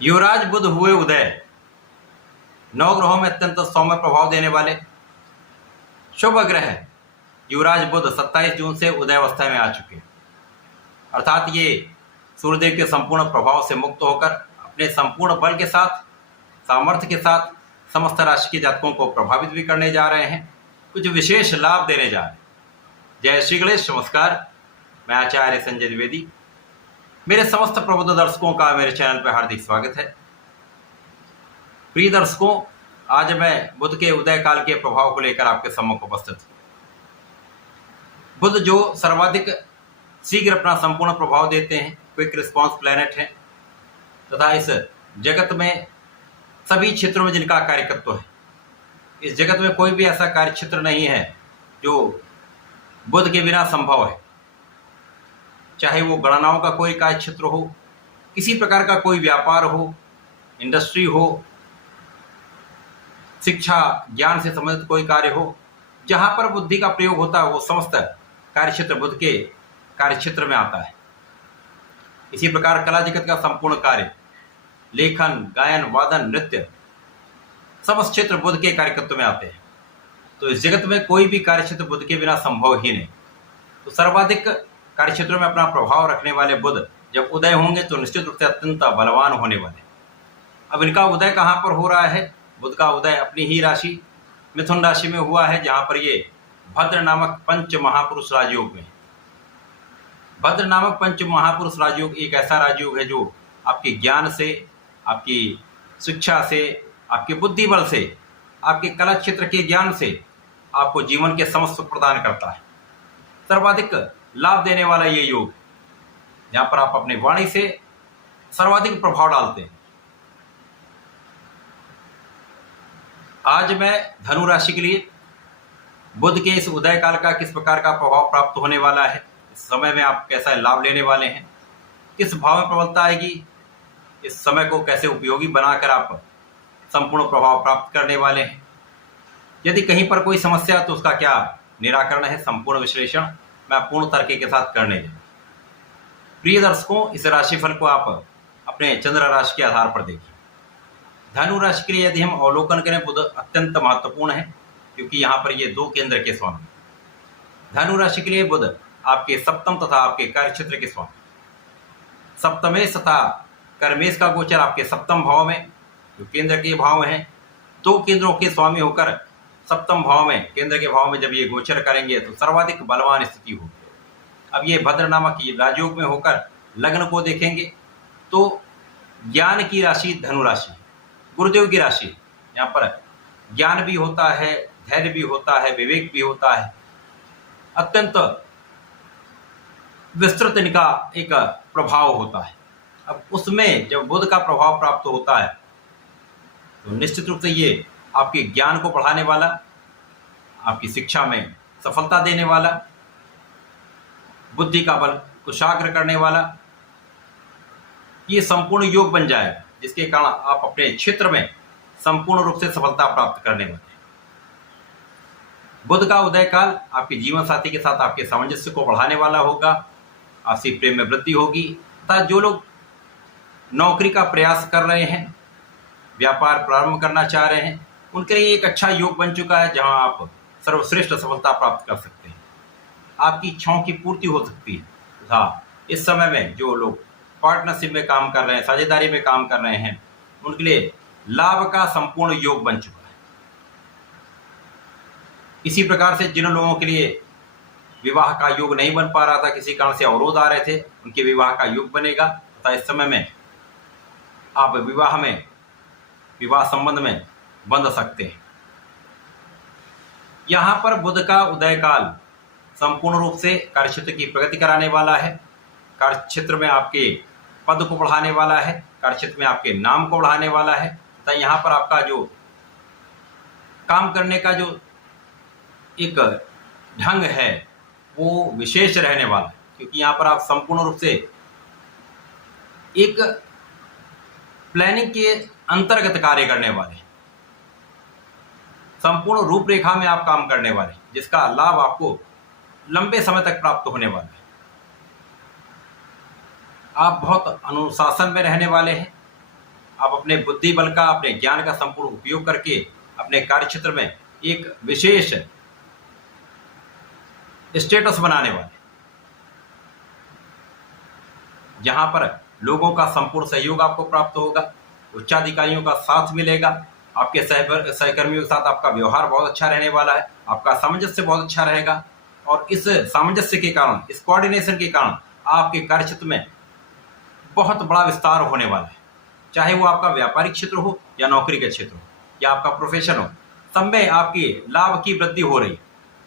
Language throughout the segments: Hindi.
युवराज बुध हुए उदय। नौ ग्रहों में अत्यंत सौम्य प्रभाव देने वाले शुभ ग्रह युवराज बुध 27 जून से उदय अवस्था में आ चुके हैं। अर्थात ये सूर्यदेव के संपूर्ण प्रभाव से मुक्त होकर अपने संपूर्ण बल के साथ, सामर्थ्य के साथ समस्त राशि के जातकों को प्रभावित भी करने जा रहे हैं, कुछ विशेष लाभ देने जा रहे हैं। जय श्री गणेश। नमस्कार, मैं आचार्य संजय द्विवेदी। मेरे समस्त प्रबुद्ध दर्शकों का मेरे चैनल पर हार्दिक स्वागत है। प्रिय दर्शकों, आज मैं बुध के उदय काल के प्रभाव को लेकर आपके सम्मुख उपस्थित हूं। बुध जो सर्वाधिक शीघ्र अपना संपूर्ण प्रभाव देते हैं, क्विक रिस्पॉन्स प्लैनेट है तथा इस जगत में सभी क्षेत्रों में जिनका कार्यकत्व है, इस जगत में कोई भी ऐसा कार्य क्षेत्र नहीं है जो बुध के बिना संभव है। चाहे वो गणनाओं का कोई कार्य क्षेत्र हो, किसी प्रकार का कोई व्यापार हो, इंडस्ट्री हो, शिक्षा ज्ञान से संबंधित कोई कार्य हो, जहां पर बुद्धि का प्रयोग होता है वो समस्त कार्य क्षेत्र बुध के कार्य क्षेत्र में आता है। इसी प्रकार कला जगत का संपूर्ण कार्य, लेखन, गायन, वादन, नृत्य, समस्त क्षेत्र बुध के कार्यकत्व में आते हैं। तो इस जगत में कोई भी कार्य क्षेत्र बुध के बिना संभव ही नहीं। तो सर्वाधिक कार्य क्षेत्रों में अपना प्रभाव रखने वाले बुध जब उदय होंगे तो निश्चित रूप से अत्यंत बलवान होने वाले। अब इनका उदय कहाँ पर हो रहा है? बुध का उदय अपनी ही राशि मिथुन राशि में हुआ है, जहां पर ये भद्र नामक पंच महापुरुष राजयोग में। भद्र नामक पंच महापुरुष राजयोग एक ऐसा राजयोग है जो आपके ज्ञान से, आपकी शिक्षा से, आपके बुद्धि बल से, आपके कला क्षेत्र के ज्ञान से आपको जीवन के समस्त सुख प्रदान करता है। सर्वाधिक लाभ देने वाला ये योग, जहां पर आप अपनी वाणी से सर्वाधिक प्रभाव डालते हैं। आज मैं धनु राशि के लिए बुध के इस उदय काल का किस प्रकार का प्रभाव प्राप्त होने वाला है, इस समय में आप कैसा लाभ लेने वाले हैं, किस भाव में प्रबलता आएगी, इस समय को कैसे उपयोगी बनाकर आप संपूर्ण प्रभाव प्राप्त करने वाले हैं, यदि कहीं पर कोई समस्या तो उसका क्या निराकरण है, संपूर्ण विश्लेषण मैं पूर्ण तर्क के साथ करने जा रहा हूं। प्रिय दर्शकों, इस राशिफल को आप अपने चंद्र राशि के आधार पर देखिए। धनु राशि के लिए यदि हम अवलोकन करें, बुध अत्यंत महत्वपूर्ण है क्योंकि यहाँ पर ये दो केंद्र के स्वामी। धनु राशि के लिए बुध आपके सप्तम तथा आपके कार्य क्षेत्र के स्वामी। सप्तमेश तथा कर्मेश का गोचर आपके सप्तम भाव में, जो केंद्र के भाव हैं, दो केंद्रों के स्वामी होकर सप्तम भाव में, केंद्र के भाव में जब ये गोचर करेंगे तो सर्वाधिक बलवान स्थिति होगी। अब ये भद्र नामक राजयोग में होकर लग्न को देखेंगे तो ज्ञान की राशि धनु राशि, गुरुदेव की राशि, यहाँ पर ज्ञान भी होता है, धैर्य भी होता है, विवेक भी होता है, अत्यंत विस्तृत इनका एक प्रभाव होता है। अब उसमें जब बुध का प्रभाव प्राप्त होता है तो निश्चित रूप से ये आपके ज्ञान को बढ़ाने वाला, आपकी शिक्षा में सफलता देने वाला, बुद्धि का बल कुशाग्र करने वाला, ये संपूर्ण योग बन जाएगा, जिसके कारण आप अपने क्षेत्र में संपूर्ण रूप से सफलता प्राप्त करने वाले हैं। बुध का उदय काल आपके जीवन साथी के साथ आपके सामंजस्य को बढ़ाने वाला होगा, आपसी प्रेम में वृद्धि होगी तथा जो लोग नौकरी का प्रयास कर रहे हैं, व्यापार प्रारंभ करना चाह रहे हैं, उनके लिए एक अच्छा योग बन चुका है, जहां आप सर्वश्रेष्ठ सफलता प्राप्त कर सकते हैं। आपकी इच्छाओं की पूर्ति हो सकती है तथा इस समय में जो लोग पार्टनरशिप में काम कर रहे हैं, साझेदारी में काम कर रहे हैं, उनके लिए लाभ का संपूर्ण योग बन चुका है। इसी प्रकार से जिन लोगों के लिए विवाह का योग नहीं बन पा रहा था, किसी कारण से अवरोध आ रहे थे, उनके विवाह का योग बनेगा तथा इस समय में आप विवाह संबंध में बंध सकते हैं। यहां पर बुध का उदय काल संपूर्ण रूप से कार्यक्षेत्र की प्रगति कराने वाला है, कार्यक्षेत्र में आपके पद को बढ़ाने वाला है, कार्यक्षेत्र में आपके नाम को बढ़ाने वाला है तथा यहाँ पर आपका जो काम करने का जो एक ढंग है वो विशेष रहने वाला है, क्योंकि यहाँ पर आप संपूर्ण रूप से एक प्लानिंग के अंतर्गत कार्य करने वाले हैं, संपूर्ण रूपरेखा में आप काम करने वाले, जिसका लाभ आपको लंबे समय तक प्राप्त होने वाला है। आप बहुत अनुशासन में रहने वाले हैं, अपने बुद्धि बल का, अपने ज्ञान का संपूर्ण उपयोग करके अपने कार्य क्षेत्र में एक विशेष स्टेटस बनाने वाले, जहां पर लोगों का संपूर्ण सहयोग आपको प्राप्त होगा, उच्चाधिकारियों का साथ मिलेगा, आपके सहकर्मियों के साथ आपका व्यवहार बहुत अच्छा रहने वाला है, आपका सामंजस्य बहुत अच्छा रहेगा और इस सामंजस्य के कारण, इस कोऑर्डिनेशन के कारण आपके कार्य क्षेत्र में बहुत बड़ा विस्तार होने वाला है। चाहे वो आपका व्यापारिक क्षेत्र हो या नौकरी का क्षेत्र हो या आपका प्रोफेशन हो, सब में आपकी लाभ की वृद्धि हो रही है,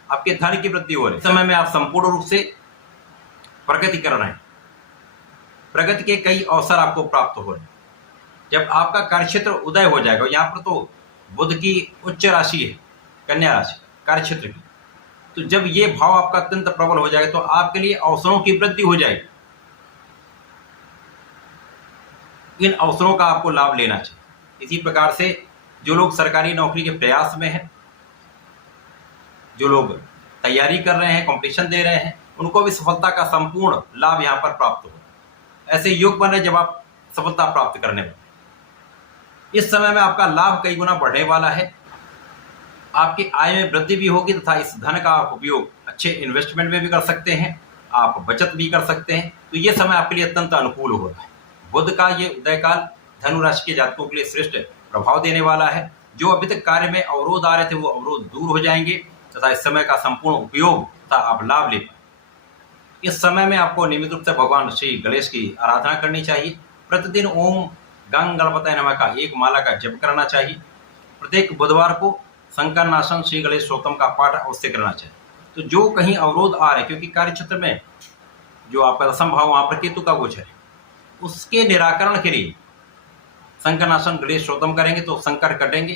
आपके धन की वृद्धि हो रही है। इस समय में आप संपूर्ण रूप से प्रगति कर रहे हैं, प्रगति के कई अवसर आपको प्राप्त हो रहे हैं। जब आपका कार्यक्षेत्र उदय हो जाएगा, यहाँ पर तो बुध की उच्च राशि है, कन्या राशि कार्यक्षेत्र की, तो जब ये भाव आपका अत्यंत प्रबल हो जाएगा तो आपके लिए अवसरों की वृद्धि हो जाएगी। इन अवसरों का आपको लाभ लेना चाहिए। इसी प्रकार से जो लोग सरकारी नौकरी के प्रयास में हैं, जो लोग तैयारी कर रहे हैं, कॉम्पिटिशन दे रहे हैं, उनको भी सफलता का संपूर्ण लाभ यहाँ पर प्राप्त हो। ऐसे योग बन रहे जब आप सफलता प्राप्त करने वाले। इस समय में आपका लाभ कई गुना बढ़ने वाला है, आपकी आय में वृद्धि भी होगी तथा इस धन का आप उपयोग अच्छे इन्वेस्टमेंट में भी कर सकते हैं, आप बचत भी कर सकते हैं। तो ये समय आपके लिए अत्यंत अनुकूल होता है। बुध का ये उदय काल धनु राशि के जातकों के लिए श्रेष्ठ प्रभाव देने वाला है। जो अभी तक कार्य में अवरोध आ रहे थे वो अवरोध दूर हो जाएंगे तथा इस समय का संपूर्ण उपयोग तथा आप लाभ ले पाएंगे। इस समय में आपको नियमित रूप से भगवान श्री गणेश की आराधना करनी चाहिए। प्रतिदिन ओम गंग गणपतये नमः का एक माला का जप करना चाहिए। प्रत्येक बुधवार को शंकर नाशन श्री गणेश स्तोत्रम का पाठ अवश्य करना चाहिए। तो जो कहीं अवरोध आ रहे, क्योंकि कार्य क्षेत्र में जो आपका दशम भाव वहां पर केतु का गोचर है, उसके निराकरण के लिए शंकरनाशन गणेश स्तोत्रम करेंगे तो संकट कटेंगे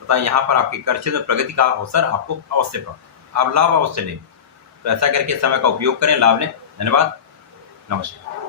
तथा यहाँ पर आपके कार्य क्षेत्र में प्रगति का अवसर आपको अवश्य प्राप्त, आप लाभ अवश्य लेंगे। तो ऐसा करके समय का उपयोग करें, लाभ लें। धन्यवाद, नमस्कार।